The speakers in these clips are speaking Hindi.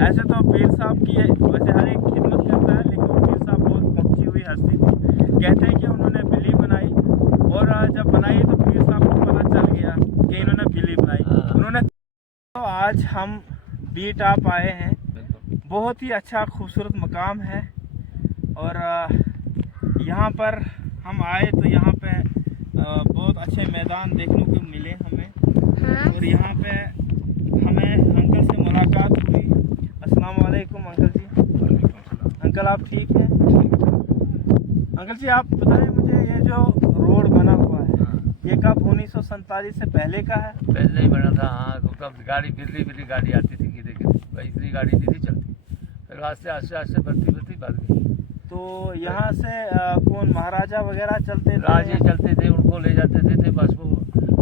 ऐसे तो पीर साहब की वैसे हर एक खिदमत करता है, लेकिन पीर साहब बहुत पहुंची हुई हस्ती थी। कहते हैं कि उन्होंने बिल्ली बनाई, और जब बनाई तो पीर साहब को पता चल गया कि इन्होंने बिल्ली बनाई उन्होंने। तो आज हम बी टॉप आए हैं, बहुत ही अच्छा खूबसूरत मकाम है। और यहाँ पर हम आए तो यहाँ पे बहुत अच्छे मैदान देखने को मिले हमें। और यहाँ पे हमें अंकल से मुलाकात हुई। अस्सलाम वालेकुम अंकल जी। अंकल आप ठीक हैं? अंकल जी आप बताएं मुझे, ये जो रोड बना हुआ है ये कब 1947 से पहले का है? पहले ही बना था। हाँ, तो तब गाड़ी बिजली गाड़ी आती थी, इतनी गाड़ी नहीं थी चलती। फिर आस्ते आस्ते बढ़ती बढ़ गई। तो यहाँ से कौन महाराजा वगैरह चलते थे? राजे चलते थे, उनको ले जाते थे बस। वो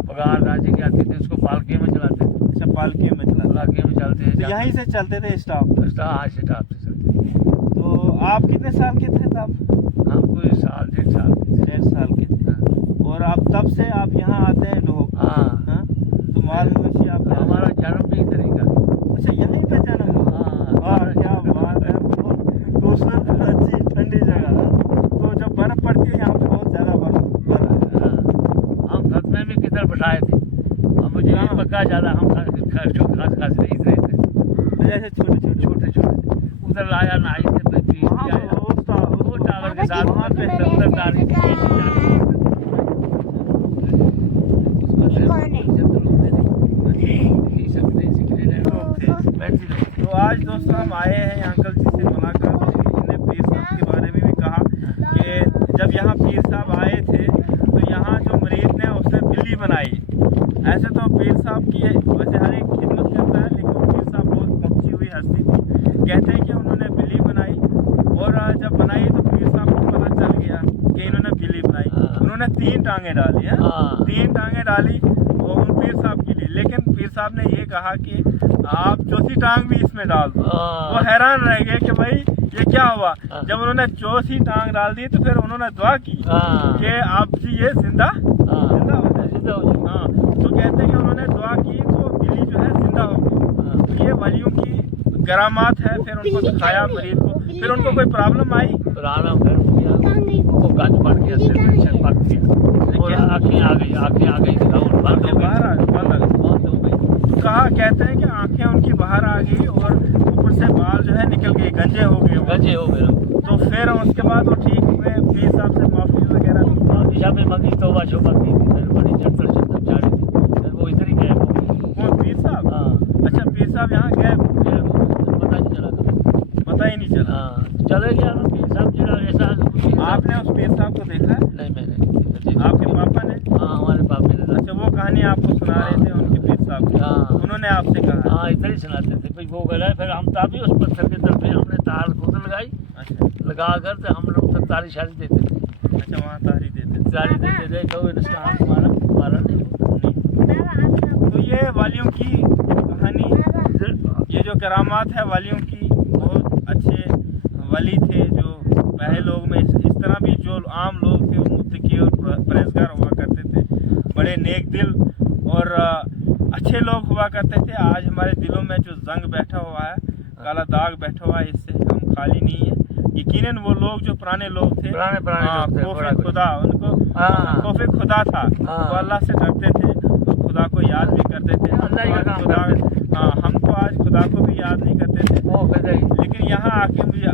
पगार राजे की आती थी, उसको पालके में चलाते थे। अच्छा, पालकी में चलते तो यहीं से चलते थे स्टॉप? हाँ, स्टॉप से चलते थे। तो आप कितने साल के थे तब? हम कोई साल डेढ़ साल के थे। हाँ। और अब तब से आप यहाँ आते हैं लोग? हाँ। तो माल मवेशी आप? हमारा जन्म भी इधर ही का। अच्छा, यहीं पे जन्म हुआ? हाँ, क्या बात है। बहुत खूबसूरत, अच्छी ठंडी जगह। तो जब बर्फ पड़ती है यहाँ पे, बहुत ज़्यादा बर्फ। हम खतमे में किधर बैठाए थे, अब मुझे नहीं पता ज़्यादा। हम खास नहीं रहे थे, ऐसे छोटे छोटे उधर लाया ना आई थे। वो टावर के साथ वहाँ पे तो आज दोस्तों हम आए हैं, अंकल जी से मुलाकात हुई। इन्होंने पीर साहब के बारे में भी कहा कि जब यहाँ पीर साहब आए थे तो यहाँ जो मरीद ने उसने बिल्ली बनाई। ऐसे तो पीर साहब की वैसे हर एक खिदमत करता है, लेकिन पीर साहब बहुत पहुंची हुई हस्ती थी। कहते हैं कि उन्होंने बिल्ली बनाई, और जब बनाई तो पीर साहब को पता चल गया कि इन्होंने बिल्ली बनाई। उन्होंने 3 टांगे डाली है, 3 टांगे डाली वो उन पीर साहब के लिए। लेकिन पीर साहब ने ये कहा कि आप चौथी टांग भी इसमें डाल दो। वो हैरान रह गए कि भाई ये क्या हुआ। जब उन्होंने चौथी टांग डाल दी तो फिर उन्होंने दुआ की कि आप जी ये जिंदा हो जाए। हाँ, तो कहते हैं कि उन्होंने दुआ की तो बिल्ली जो है जिंदा हो गई। तो ये वलियों की करामात है। फिर उनको दिखाया मरीज को, फिर उनको कोई प्रॉब्लम आई, गंज बढ़ गया, सिर पक गया और आँखें आ गई बाहर कहा। कहते हैं कि आंखें उनकी बाहर आ गई और ऊपर से बाल जो है निकल गए, गंजे हो गए। तो फिर उसके बाद वो ठीक हुए। पीर साहब से माफी वगैरह मंगी, तौबा शोबा की, बड़ी चक्कर झाड़ी थी। फिर वो इधर ही गए। कौन पीर साहब? हाँ। अच्छा, पीर साहब यहाँ गए? पता ही नहीं चला। चले गया पीर साहब जरा ऐसा। आपने उस पीर साहब को देखा है? नहीं, मैंने। आपके पापा ने? हाँ, हमारे पापा ने। अच्छा, वो कहानी आपको सुना रहे थे उनके पीर साहब की? हाँ। उन्होंने आपसे कहा? हाँ, इधर ही सुनाते थे। भाई वो गए, फिर हम तभी उस पत्थर की तरफ हमने तार खुद लगाई। अच्छा, लगा कर तो हम लोग तक तारी शारी देते थे। अच्छा, वहाँ तारी देते थे तो इसका हाथ मारा नहीं। तो ये वालियों की कहानी, ये जो करामात है वालियों की, बहुत अच्छे वली थे जो पहले लोग में। इस तरह भी जो आम लोग थे वो मुत्तकी और परहेजगार हुआ करते थे, बड़े नेक दिल और अच्छे लोग हुआ करते थे। आज हमारे दिलों में जो जंग बैठा हुआ है, काला दाग बैठा हुआ है, इससे हम खाली नहीं है। यकीनन वो लोग जो पुराने लोग थे, खौफे खुदा, उनको खौफे खुदा था। वो अल्लाह से डरते थे, खुदा को याद भी करते थे। हम तो आज खुदा को भी याद नहीं करते थे। लेकिन यहाँ आके मुझे